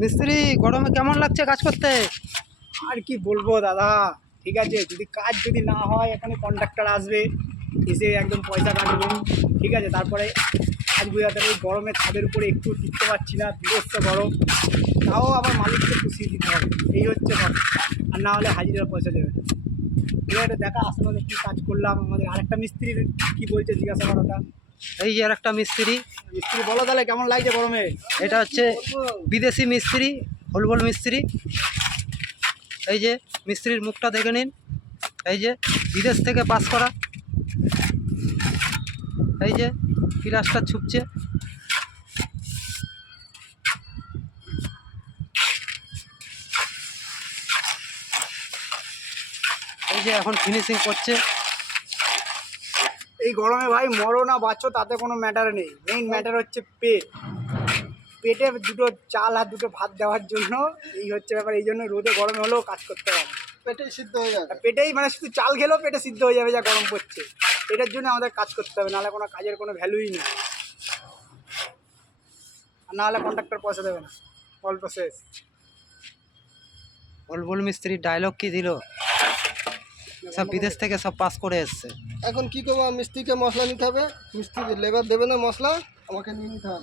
মিস্ত্রি গরমে কেমন লাগছে কাজ করতে? আর কি বলবো দাদা, ঠিক আছে, যদি কাজ যদি না হয় এখানে কন্ট্রাক্টর আসবে, এসে একদম পয়সা কাটবেন, ঠিক আছে, তারপরে কাজ বোঝাতে হবে। গরমে ছাদের উপরে একটু টিকতে পারছি না, বিভৎস গরম, তাও আবার মালিককে পুষিয়ে দিতে হবে, এই হচ্ছে কথা। আর না হলে হাজিরার পয়সা দেবে না। ঠিক আছে, দেখা আসলে কী কাজ করলাম, আমাদের আরেকটা মিস্ত্রির কী বলছে জিজ্ঞাসা করাটা। এই যে আরেকটা মিস্ত্রি, মিস্ত্রি বলো তাহলে কেমন লাগছে গরমে? এটা হচ্ছে বিদেশি মিস্ত্রি, হোলবল মিস্ত্রি। এই যে মিস্ত্রির মুখটা দেখে নিন, এই যে বিদেশ থেকে পাস করা, এই যে পিলাসটা ছুপছে। এই যে এখন ফিনিশিং করছে। এই গরমে ভাই মরো না বাঁচো তাতে কোনো ম্যাটার নেই, মেইন ম্যাটার হচ্ছে পেট। পেটে দুটো চাল আর দুটো ভাত দেওয়ার জন্য এই হচ্ছে ব্যাপার। এই জন্য রোদে গরমে হলেও কাজ করতে হবে, পেটেই সিদ্ধ হয়ে যাবে। পেটেই মানে শুধু চাল খেলেও পেটে সিদ্ধ হয়ে যাবে, যা গরম পড়ছে। পেটের জন্য আমাদের কাজ করতে হবে, নাহলে কোনো কাজের কোনো ভ্যালুই নেই। আর নাহলে কন্ট্রাক্টর পয়সা দেবে না, অল্প শেষ। হোলবল মিস্ত্রির ডায়লগ কি দিল, সব বিদেশ থেকে সব পাস করে এসছে। এখন কি করবো, মিস্ত্রিকে মশলা নিতে হবে, মিস্ত্রি লেবার দেবে না মশলা, আমাকে নিয়ে নিতে হবে।